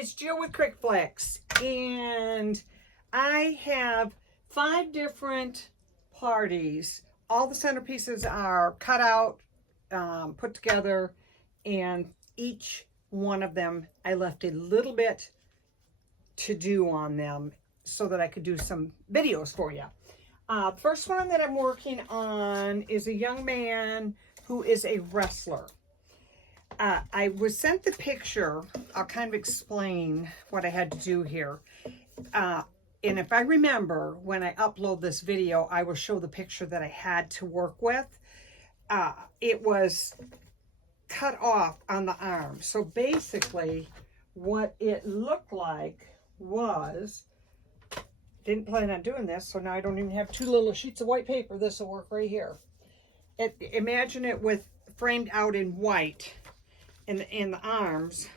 it's Jill with cricflix, and I have 5 different parties. All the centerpieces are cut out, put together, and each one of them I left a little bit to do on them so that I could do some videos for you. First one that I'm working on is a young man who is a wrestler. I was sent the picture. I'll kind of explain what I had to do here. And if I remember, when I upload this video, I will show the picture that I had to work with. It was cut off on the arm. So basically, what it looked like was, didn't plan on doing this, so now I don't even have 2 little sheets of white paper. This will work right here. Imagine it with framed out in white. And the arms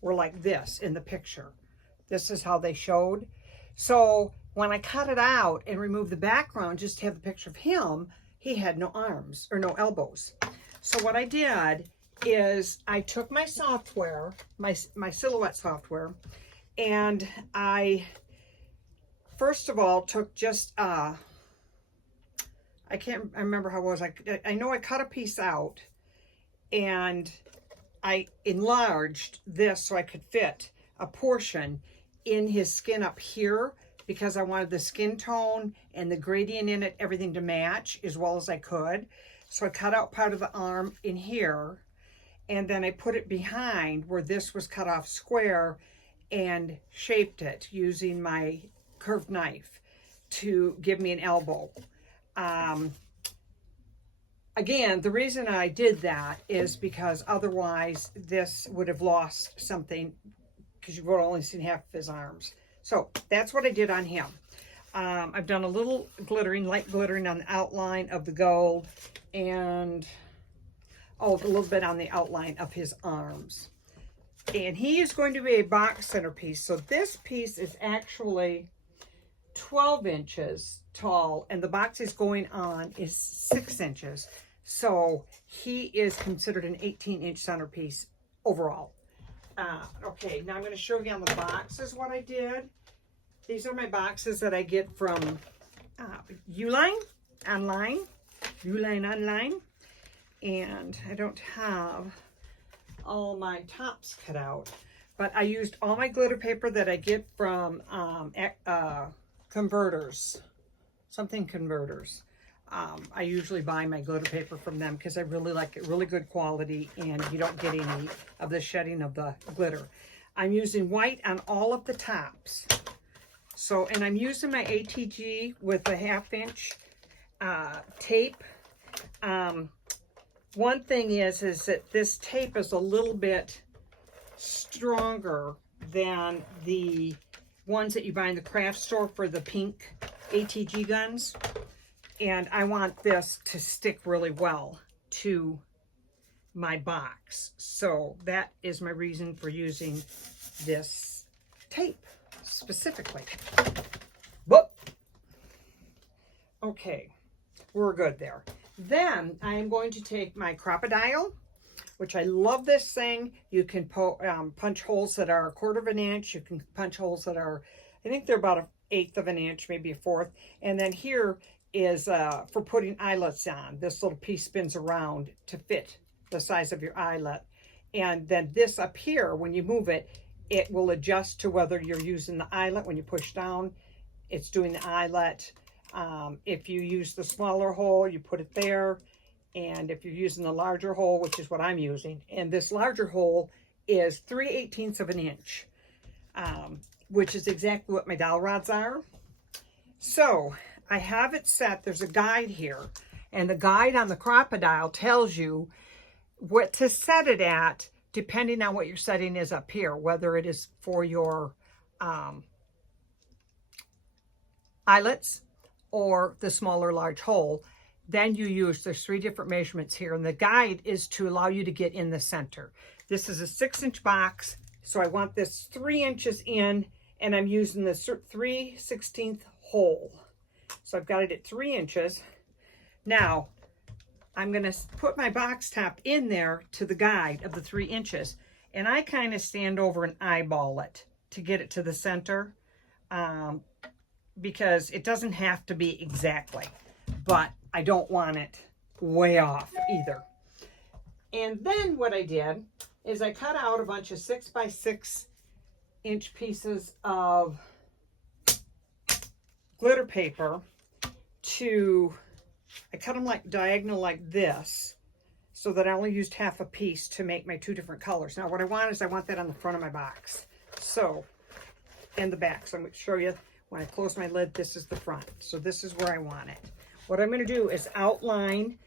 were like this in the picture. This is how they showed. So when I cut it out and removed the background just to have the picture of him, he had no arms or no elbows. So what I did is I took my software, my Silhouette software, and I first of all took just I remember how it was. I know I cut a piece out, and I enlarged this so I could fit a portion in his skin up here, because I wanted the skin tone and the gradient in it, everything to match as well as I could. So I cut out part of the arm in here, and then I put it behind where this was cut off square and shaped it using my curved knife to give me an elbow. Again, the reason I did that is because otherwise this would have lost something, because you would have only seen half of his arms. So that's what I did on him. I've done a little glittering, light glittering on the outline of the gold, and a little bit on the outline of his arms. And he is going to be a box centerpiece. So this piece is actually 12 inches tall, and the box is going on is 6 inches. So he is considered an 18-inch centerpiece overall. Okay, now I'm going to show you on the boxes what I did. These are my boxes that I get from Uline online. And I don't have all my tops cut out, but I used all my glitter paper that I get from Converters, something Converters. I usually buy my glitter paper from them because I really like it, really good quality, and you don't get any of the shedding of the glitter. I'm using white on all of the tops. So, and I'm using my ATG with a 1/2 inch tape. One thing is that this tape is a little bit stronger than the ones that you buy in the craft store for the pink ATG guns. And I want this to stick really well to my box. So that is my reason for using this tape specifically. Whoop. Okay, we're good there. Then I am going to take my crocodile, which I love this thing. You can punch holes that are 1/4 of an inch. You can punch holes that are, I think they're about 1/8 of an inch, maybe 1/4. And then here is for putting eyelets on. This little piece spins around to fit the size of your eyelet. And then this up here, when you move it, it will adjust to whether you're using the eyelet. When you push down, it's doing the eyelet. If you use the smaller hole, you put it there. And if you're using the larger hole, which is what I'm using, and this larger hole is 3/18 of an inch, which is exactly what my dowel rods are. So I have it set. There's a guide here, and the guide on the crocodile tells you what to set it at depending on what your setting is up here, whether it is for your eyelets or the smaller large hole. Then you use, there's 3 different measurements here, and the guide is to allow you to get in the center. This is a 6-inch box, so I want this 3 inches in, and I'm using the 3/16 hole. So I've got it at 3 inches. Now, I'm going to put my box top in there to the guide of the 3 inches, And I kind of stand over and eyeball it to get it to the center, because it doesn't have to be exactly, but I don't want it way off either. And then what I did is I cut out a bunch of 6x6 inch pieces of glitter paper I cut them like diagonal like this, so that I only used half a piece to make my 2 different colors. Now what I want is I want that on the front of my box. So, and the back. So I'm going to show you when I close my lid, this is the front. So this is where I want it. What I'm going to do is outline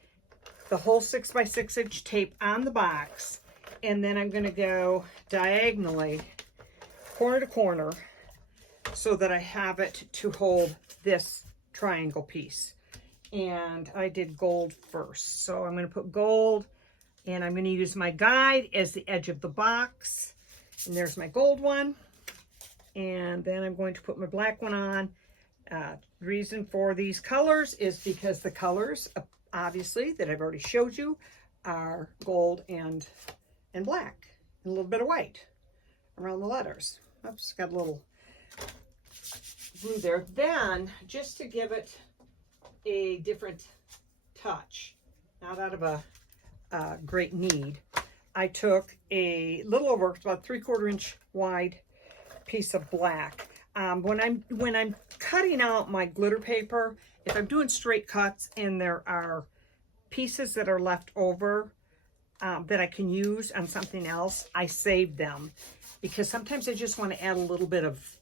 the whole 6x6 inch tape on the box, and then I'm going to go diagonally, corner to corner, so that I have it to hold this triangle piece. And I did gold first. So I'm going to put gold, and I'm going to use my guide as the edge of the box. And there's my gold one. And then I'm going to put my black one on. Reason for these colors is because the colors, obviously, that I've already showed you are gold and black. And a little bit of white around the letters. Oops, got a little blue there. Then, just to give it a different touch, not out of a great need, I took a little over about 3/4 inch wide piece of black. When I'm cutting out my glitter paper, if I'm doing straight cuts and there are pieces that are left over that I can use on something else, I save them, because sometimes I just want to add a little bit of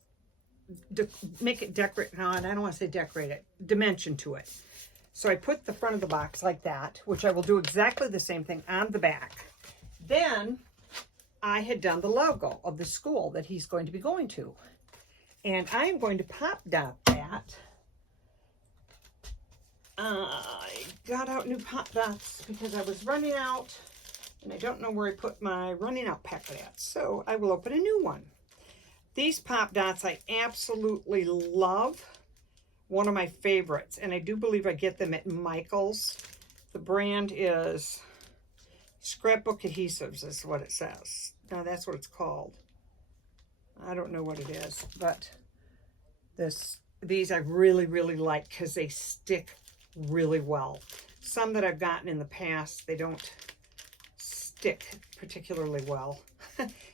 make it decorate. No, I don't want to say decorate it, dimension to it. So I put the front of the box like that, which I will do exactly the same thing on the back. Then I had done the logo of the school that he's going to be going to. And I am going to pop dot that. I got out new pop dots because I was running out, and I don't know where I put my running out packet at. So I will open a new one. These pop dots I absolutely love. One of my favorites, and I do believe I get them at Michael's. The brand is Scrapbook Adhesives is what it says. No, that's what it's called. I don't know what it is, but these I really, really like because they stick really well. Some that I've gotten in the past, they don't stick particularly well.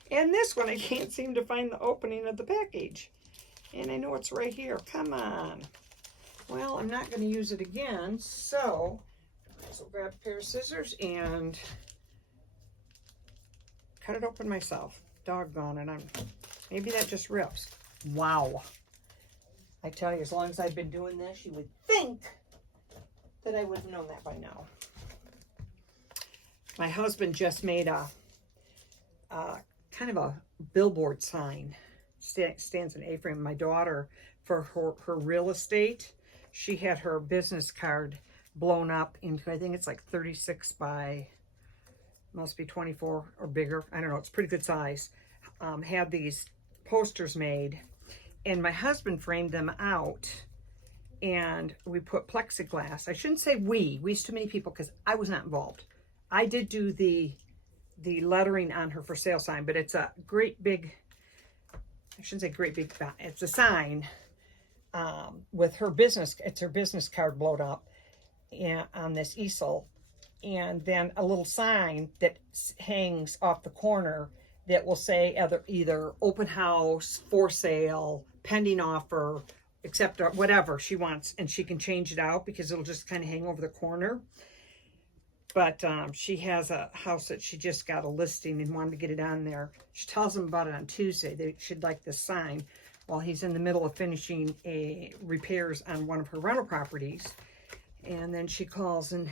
And this one, I can't seem to find the opening of the package. And I know it's right here. Come on. Well, I'm not going to use it again, so I'll grab a pair of scissors and cut it open myself. Doggone it. Maybe that just rips. Wow. I tell you, as long as I've been doing this, you would think that I would have known that by now. My husband just made a kind of a billboard sign. Stands in A-frame. My daughter, for her real estate, she had her business card blown up into, I think it's like 36 by, must be 24 or bigger. I don't know. It's pretty good size. Had these posters made, and my husband framed them out, and we put plexiglass. I shouldn't say we's too many people because I was not involved. I did do the lettering on her for sale sign, but it's a great big, I shouldn't say great big, it's a sign with her business, it's her business card blown up on this easel, and then a little sign that hangs off the corner that will say either open house, for sale, pending offer, accept whatever she wants, and she can change it out because it'll just kind of hang over the corner. But she has a house that she just got a listing and wanted to get it on there. She tells them about it on Tuesday. They should like this sign while he's in the middle of finishing repairs on one of her rental properties. And then she calls and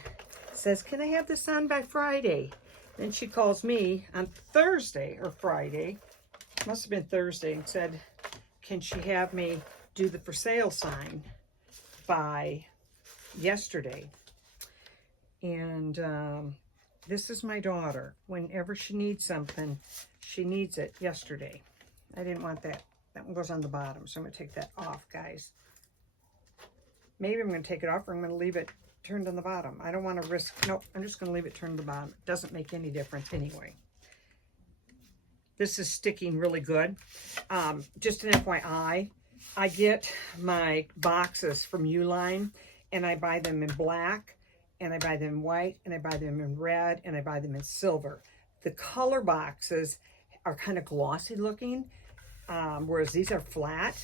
says, can I have this on by Friday? Then she calls me on Thursday or Friday, must have been Thursday, and said, can she have me do the for sale sign by yesterday? And this is my daughter. Whenever she needs something, she needs it yesterday. I didn't want that. That one goes on the bottom, so I'm going to take that off, guys. Maybe I'm going to take it off, or I'm going to leave it turned on the bottom. I don't want to risk, nope, I'm just going to leave it turned to the bottom. It doesn't make any difference anyway. This is sticking really good. Just an FYI, I get my boxes from Uline, and I buy them in black, and I buy them in white, and I buy them in red, and I buy them in silver. The color boxes are kind of glossy looking, whereas these are flat.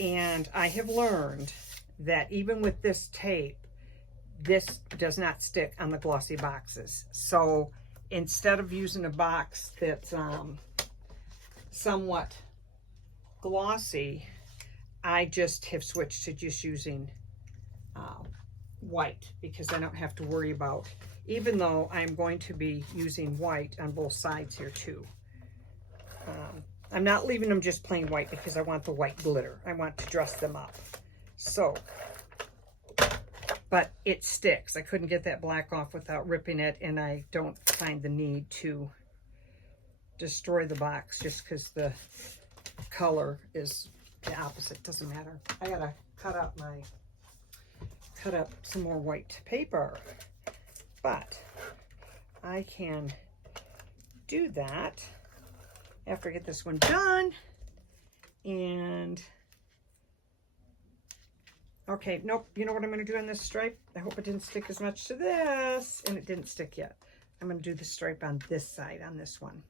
And I have learned that even with this tape, this does not stick on the glossy boxes. So instead of using a box that's somewhat glossy, I just have switched to just using white, because I don't have to worry about, even though I'm going to be using white on both sides here too. I'm not leaving them just plain white because I want the white glitter. I want to dress them up. So, but it sticks. I couldn't get that black off without ripping it, and I don't find the need to destroy the box just because the color is the opposite. Doesn't matter. I gotta cut up some more white paper, but I can do that after I get this one done. And okay, nope, you know what I'm going to do on this stripe? I hope it didn't stick as much to this, and it didn't stick yet. I'm going to do the stripe on this side, on this one,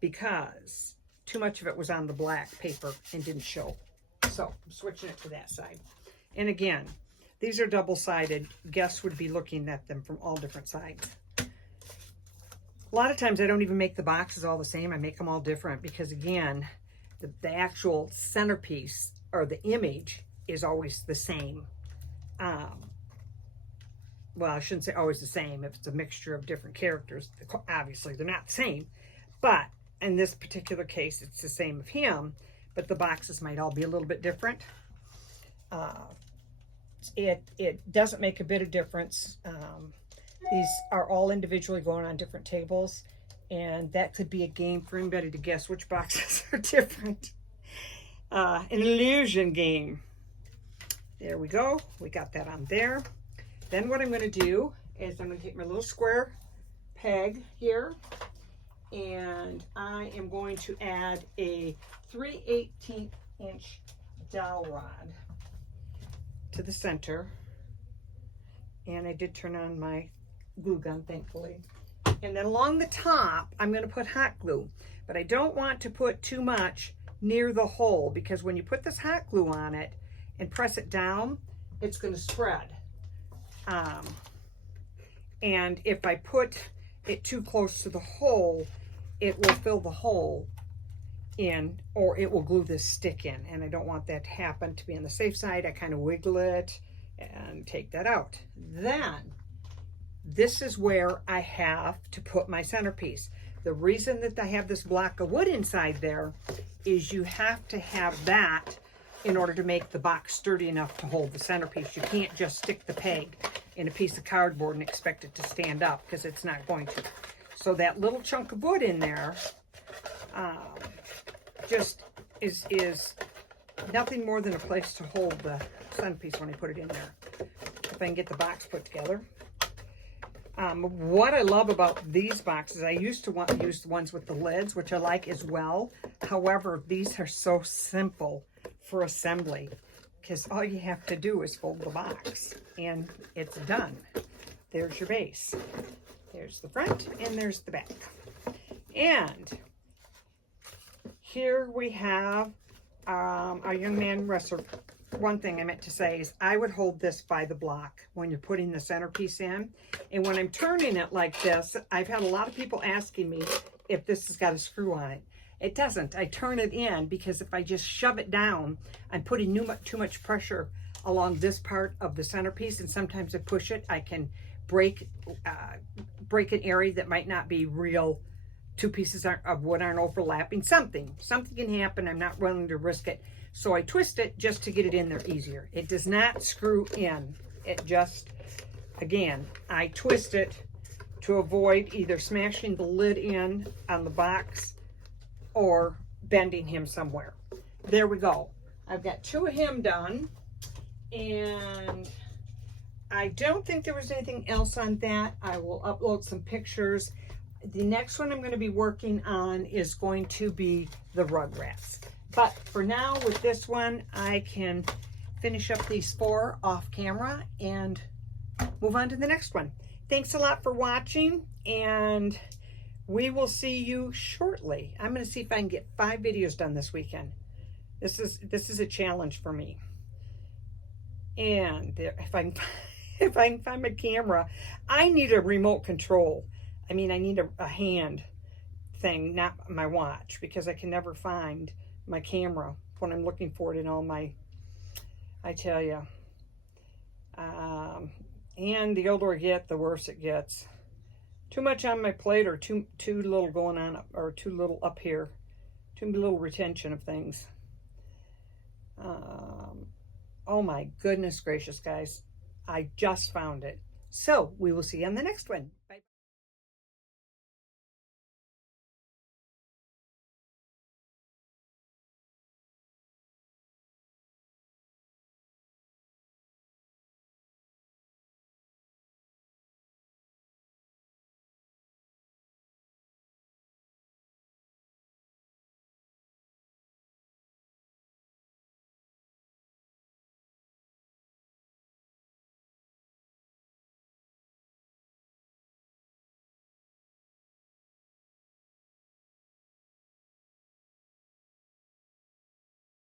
because too much of it was on the black paper and didn't show. So I'm switching it to that side. And again, these are double-sided. Guests would be looking at them from all different sides. A lot of times I don't even make the boxes all the same. I make them all different because, again, the actual centerpiece or the image is always the same. Well, I shouldn't say always the same. If it's a mixture of different characters, obviously they're not the same. But in this particular case, it's the same of him, but the boxes might all be a little bit different. It doesn't make a bit of difference. These are all individually going on different tables, and that could be a game for anybody to guess which boxes are different. An illusion game. There we go. We got that on there. Then what I'm going to do is I'm going to take my little square peg here, and I am going to add a 3/18 inch dowel rod to the center. And I did turn on my glue gun, thankfully. And then along the top, I'm going to put hot glue. But I don't want to put too much near the hole, because when you put this hot glue on it and press it down, it's going to spread. And if I put it too close to the hole, it will fill the hole in, or it will glue this stick in. And I don't want that to happen. To be on the safe side, I kind of wiggle it and take that out. Then this is where I have to put my centerpiece. The reason that I have this block of wood inside there is you have to have that in order to make the box sturdy enough to hold the centerpiece. You can't just stick the peg in a piece of cardboard and expect it to stand up, because it's not going to. So that little chunk of wood in there just is nothing more than a place to hold the centerpiece when I put it in there. If I can get the box put together. What I love about these boxes, I used to want to use the ones with the lids, which I like as well. However, these are so simple for assembly, because all you have to do is fold the box and it's done. There's your base. There's the front and there's the back. And here we have our young man wrestler. One thing I meant to say is I would hold this by the block when you're putting the centerpiece in. And when I'm turning it like this, I've had a lot of people asking me if this has got a screw on it. It doesn't. I turn it in because if I just shove it down, I'm putting too much pressure along this part of the centerpiece. And sometimes I push it, I can break an area that might not be real. Two pieces of wood aren't overlapping. Something can happen. I'm not willing to risk it. So I twist it just to get it in there easier. It does not screw in. It just, again, I twist it to avoid either smashing the lid in on the box or bending him somewhere. There we go. I've got two of him done. And I don't think there was anything else on that. I will upload some pictures. the next one I'm going to be working on is going to be the Rugrats. But for now, with this one, I can finish up these 4 off camera and move on to the next one. Thanks a lot for watching, and we will see you shortly. I'm going to see if I can get 5 videos done this weekend. This is a challenge for me. And if I can find my camera, I need a remote control. I mean, I need a hand thing, not my watch, because I can never find my camera when I'm looking for it in all my, I tell you. And the older I get, the worse it gets. Too much on my plate, or too little going on, or too little up here. Too little retention of things. Oh my goodness gracious, guys. I just found it. So we will see you on the next one.